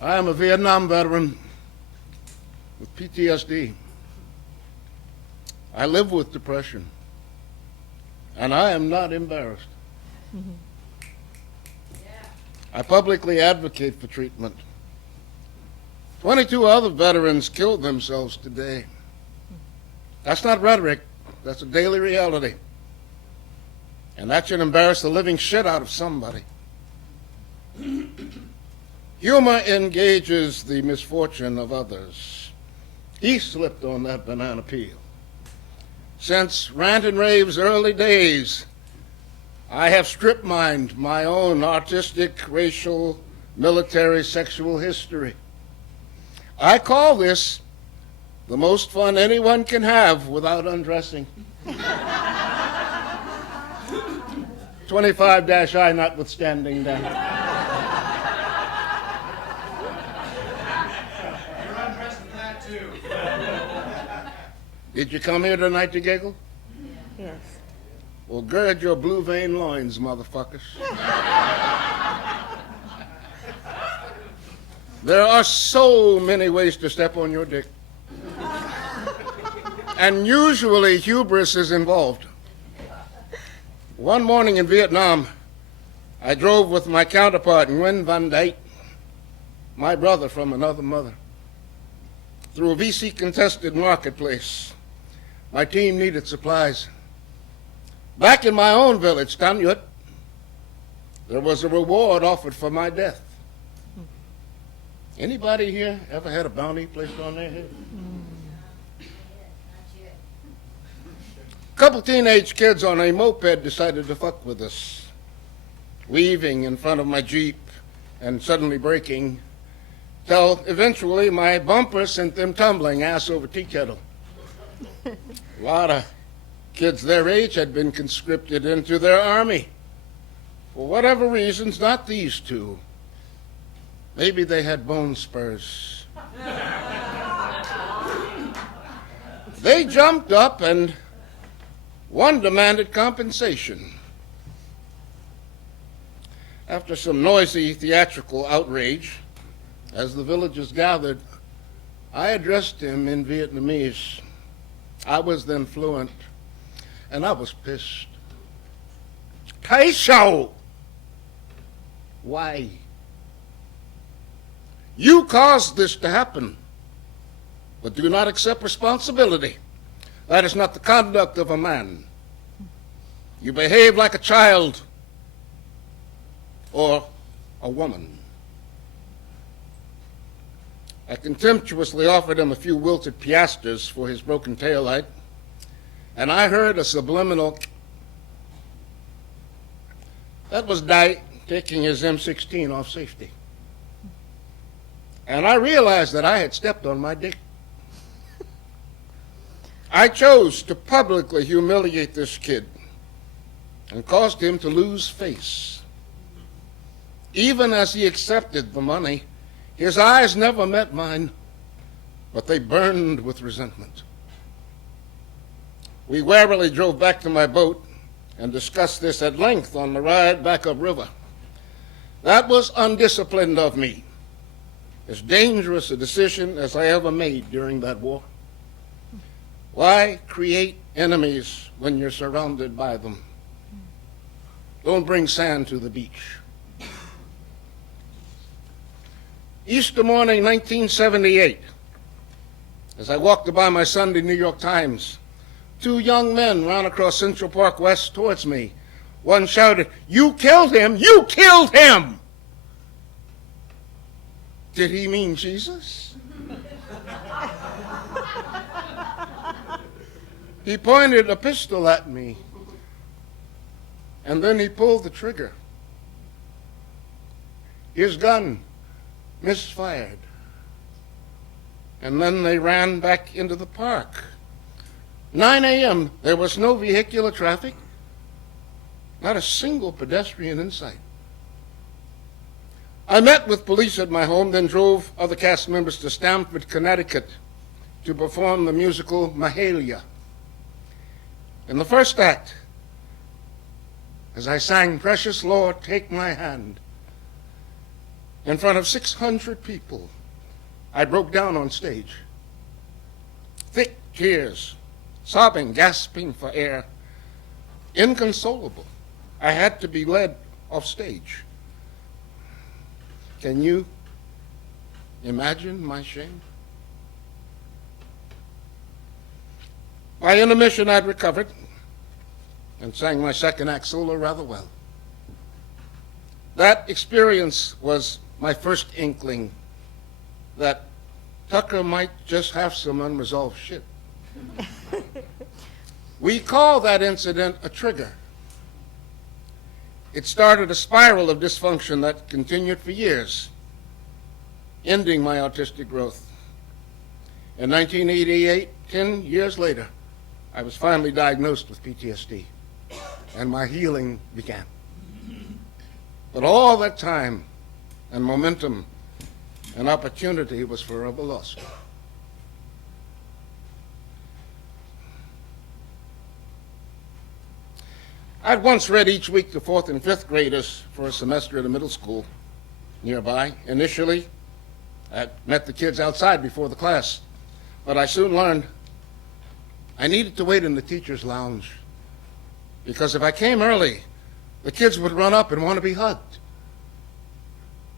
I am a Vietnam veteran with PTSD. I live with depression, and I am not embarrassed. I publicly advocate for treatment. 22 other veterans killed themselves today. That's not rhetoric, that's a daily reality. And that should embarrass the living shit out of somebody. Humor engages the misfortune of others. He slipped on that banana peel. Since Rant and Rave's early days, I have strip-mined my own artistic, racial, military, sexual history. I call this the most fun anyone can have without undressing. 25-I notwithstanding then. You're undressed for that too. Did you come here tonight to giggle? Yes. Well, gird your blue vein loins, motherfuckers. There are so many ways to step on your dick. And usually hubris is involved. One morning in Vietnam, I drove with my counterpart, Nguyen Van Dyke, my brother from another mother, through a VC-contested marketplace. My team needed supplies. Back in my own village, Tan Yut, there was a reward offered for my death. Anybody here ever had a bounty placed on their head? A couple teenage kids on a moped decided to fuck with us, weaving in front of my Jeep and suddenly braking, till eventually my bumper sent them tumbling ass over tea kettle. A lot of kids their age had been conscripted into their army. For whatever reasons, not these two. Maybe they had bone spurs. They jumped up and one demanded compensation. After some noisy theatrical outrage, as the villagers gathered, I addressed him in Vietnamese. I was then fluent, and I was pissed. Kai Shao! Why? You caused this to happen, but do not accept responsibility. That is not the conduct of a man. You behave like a child or a woman. I contemptuously offered him a few wilted piastres for his broken taillight, and I heard a subliminal. That was Dyke taking his M16 off safety. And I realized that I had stepped on my dick. I chose to publicly humiliate this kid and caused him to lose face. Even as he accepted the money, his eyes never met mine, but they burned with resentment. We warily drove back to my boat and discussed this at length on the ride back upriver. That was undisciplined of me. As dangerous a decision as I ever made during that war. Why create enemies when you're surrounded by them? Don't bring sand to the beach. Easter morning, 1978, as I walked by my Sunday New York Times, two young men ran across Central Park West towards me. One shouted, "You killed him! You killed him!" Did he mean Jesus? He pointed a pistol at me, and then he pulled the trigger. His gun misfired, and then they ran back into the park. 9 a.m., there was no vehicular traffic, not a single pedestrian in sight. I met with police at my home, then drove other cast members to Stamford, Connecticut to perform the musical Mahalia. In the first act, as I sang, "Precious Lord, Take My Hand," in front of 600 people, I broke down on stage. Thick tears, sobbing, gasping for air, inconsolable. I had to be led off stage. Can you imagine my shame? By intermission, I'd recovered and sang my second act solo rather well. That experience was my first inkling that Tucker might just have some unresolved shit. We call that incident a trigger. It started a spiral of dysfunction that continued for years, ending my artistic growth. In 1988, 10 years later, I was finally diagnosed with PTSD, and my healing began. But all that time and momentum and opportunity was forever lost. I'd once read each week to 4th and 5th graders for a semester at a middle school nearby. Initially, I met the kids outside before the class, but I soon learned I needed to wait in the teacher's lounge, because if I came early, the kids would run up and want to be hugged.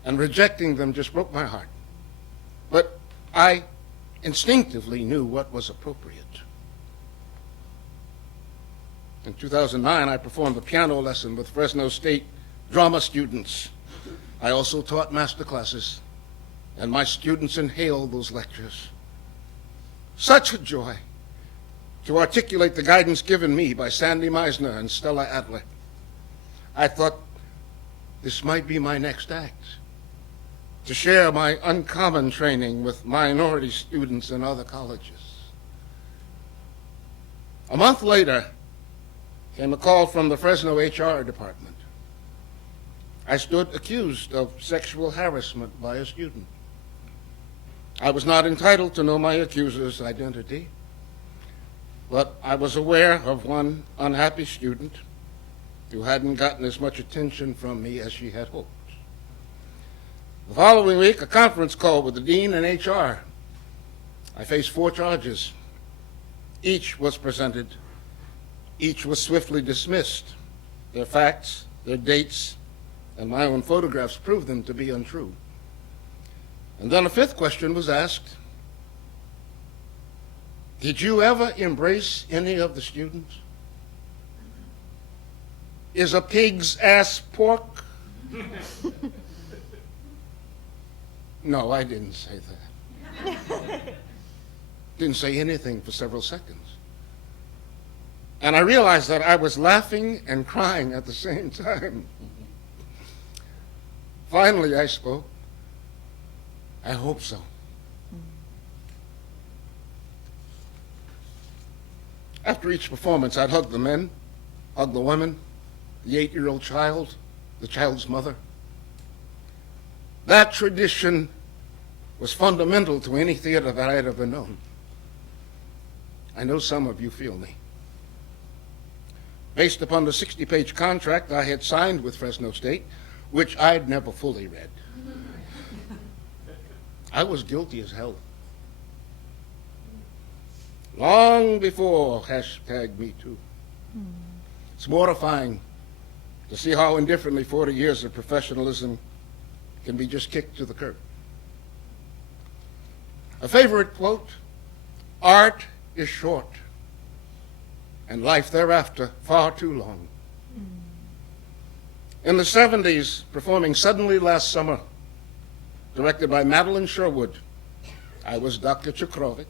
And rejecting them just broke my heart. But I instinctively knew what was appropriate. In 2009, I performed a piano lesson with Fresno State drama students. I also taught master classes, and my students inhaled those lectures. Such a joy to articulate the guidance given me by Sandy Meisner and Stella Adler. I thought this might be my next act, to share my uncommon training with minority students in other colleges. A month later, came a call from the Fresno HR department. I stood accused of sexual harassment by a student. I was not entitled to know my accuser's identity, but I was aware of one unhappy student who hadn't gotten as much attention from me as she had hoped. The following week, a conference call with the dean and HR. I faced 4 charges. Each was presented. Each was swiftly dismissed. Their facts, their dates, and my own photographs proved them to be untrue. And then a 5th question was asked. Did you ever embrace any of the students? Is a pig's ass pork? No, I didn't say that. Didn't say anything for several seconds. And I realized that I was laughing and crying at the same time. Finally, I spoke. I hope so. After each performance, I'd hug the men, hug the women, the 8-year-old child, the child's mother. That tradition was fundamental to any theater that I had ever known. I know some of you feel me. Based upon the 60-page contract I had signed with Fresno State, which I'd never fully read, I was guilty as hell. Long before #MeToo. It's mortifying to see how indifferently 40 years of professionalism can be just kicked to the curb. A favorite quote, art is short, and life thereafter far too long. In the 70s, performing Suddenly Last Summer, directed by Madeline Sherwood, I was Dr. Chukrovich.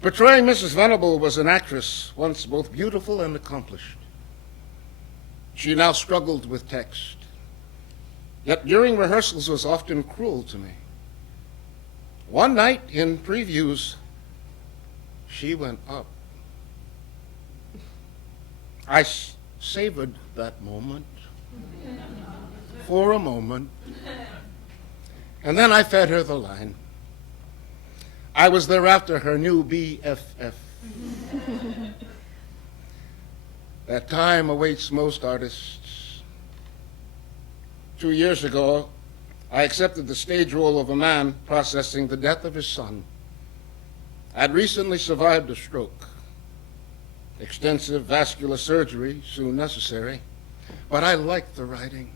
Portraying Mrs. Venable was an actress once both beautiful and accomplished. She now struggled with text, yet during rehearsals was often cruel to me. One night in previews, she went up. I savored that moment for a moment, and then I fed her the line. I was thereafter her new BFF. That time awaits most artists. 2 years ago, I accepted the stage role of a man processing the death of his son. I'd recently survived a stroke. Extensive vascular surgery soon necessary, but I liked the writing,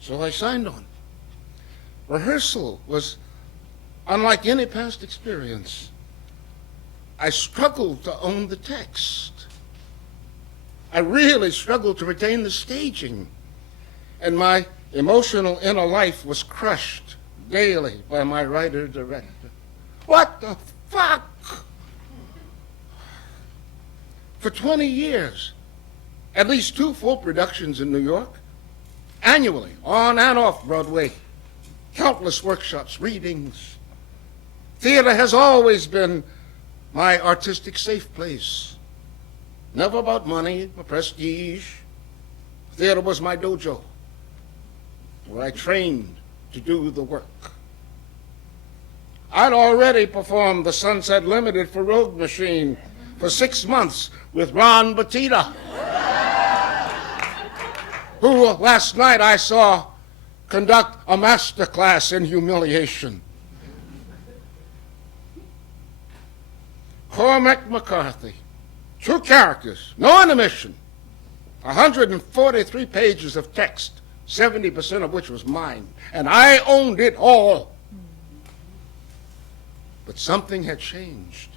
so I signed on. Rehearsal was unlike any past experience. I struggled to own the text. I really struggled to retain the staging, and my emotional inner life was crushed daily by my writer-director. What the fuck? For 20 years, at least 2 full productions in New York, annually, on and off Broadway, countless workshops, readings. Theater has always been my artistic safe place. Never about money or prestige. Theater was my dojo, where I trained to do the work. I'd already performed the Sunset Limited for Rogue Machine for 6 months with Ron Bottitta, who last night I saw conduct a master class in humiliation. Cormac McCarthy, 2 characters, no intermission, 143 pages of text, 70% of which was mine, and I owned it all. But something had changed.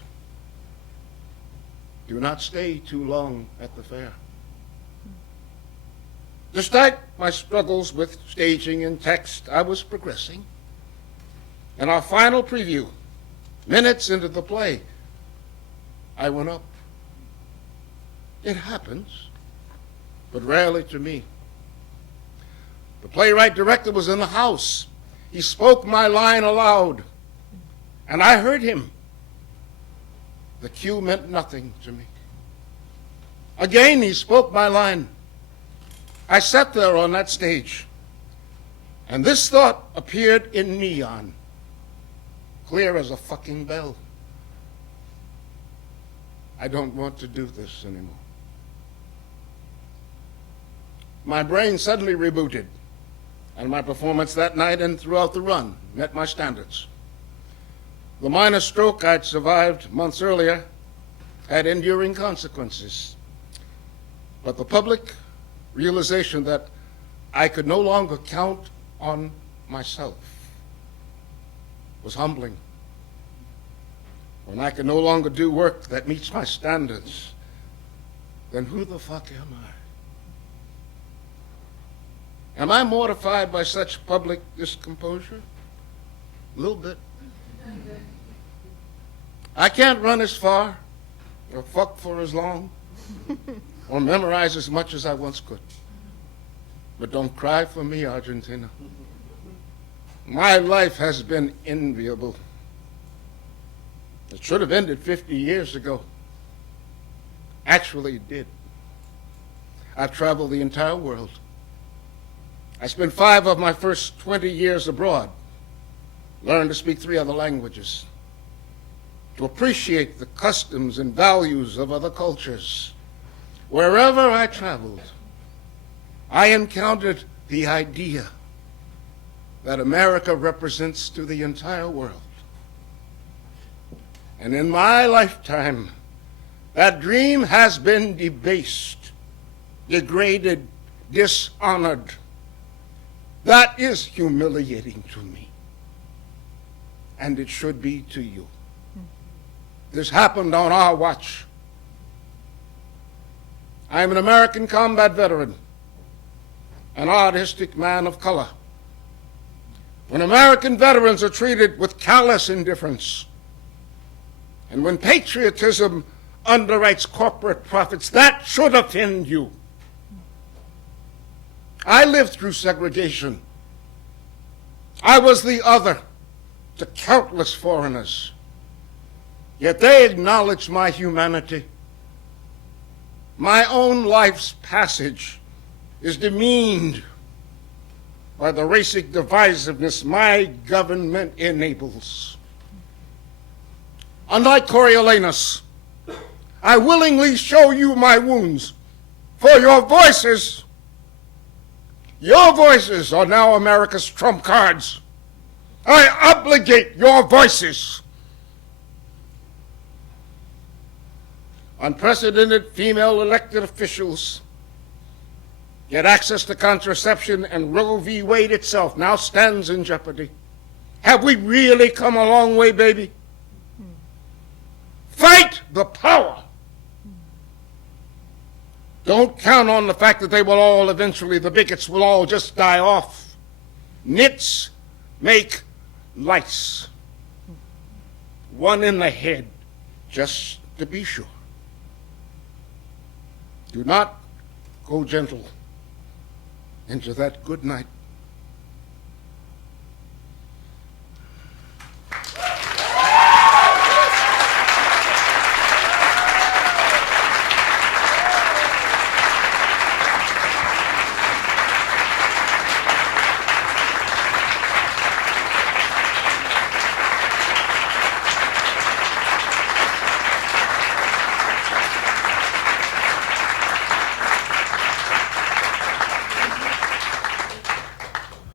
Do not stay too long at the fair. Despite my struggles with staging and text, I was progressing. In our final preview, minutes into the play, I went up. It happens, but rarely to me. The playwright-director was in the house. He spoke my line aloud, and I heard him. The cue meant nothing to me. Again, he spoke my line. I sat there on that stage, and this thought appeared in neon, clear as a fucking bell. I don't want to do this anymore. My brain suddenly rebooted, and my performance that night and throughout the run met my standards. The minor stroke I'd survived months earlier had enduring consequences, but the public realization that I could no longer count on myself was humbling. When I can no longer do work that meets my standards, then who the fuck am I? Am I mortified by such public discomposure? A little bit. I can't run as far, or fuck for as long, or memorize as much as I once could. But don't cry for me, Argentina. My life has been enviable. It should have ended 50 years ago. Actually, it did. I've traveled the entire world. I spent 5 of my first 20 years abroad, learned to speak 3 other languages, to appreciate the customs and values of other cultures. Wherever I traveled, I encountered the idea that America represents to the entire world. And in my lifetime, that dream has been debased, degraded, dishonored. That is humiliating to me, and it should be to you. This happened on our watch. I am an American combat veteran, an artistic man of color. When American veterans are treated with callous indifference, and when patriotism underwrites corporate profits, that should offend you. I lived through segregation. I was the other to countless foreigners. Yet they acknowledged my humanity. My own life's passage is demeaned by the racic divisiveness my government enables. Unlike Coriolanus, I willingly show you my wounds, for your voices Your voices are now America's trump cards. I obligate your voices. Unprecedented female elected officials get access to contraception, and Roe v. Wade itself now stands in jeopardy. Have we really come a long way, baby? Fight the power. Don't count on the fact that they will all eventually, the bigots will all just die off. Nits make lice. One in the head, just to be sure. Do not go gentle into that good night.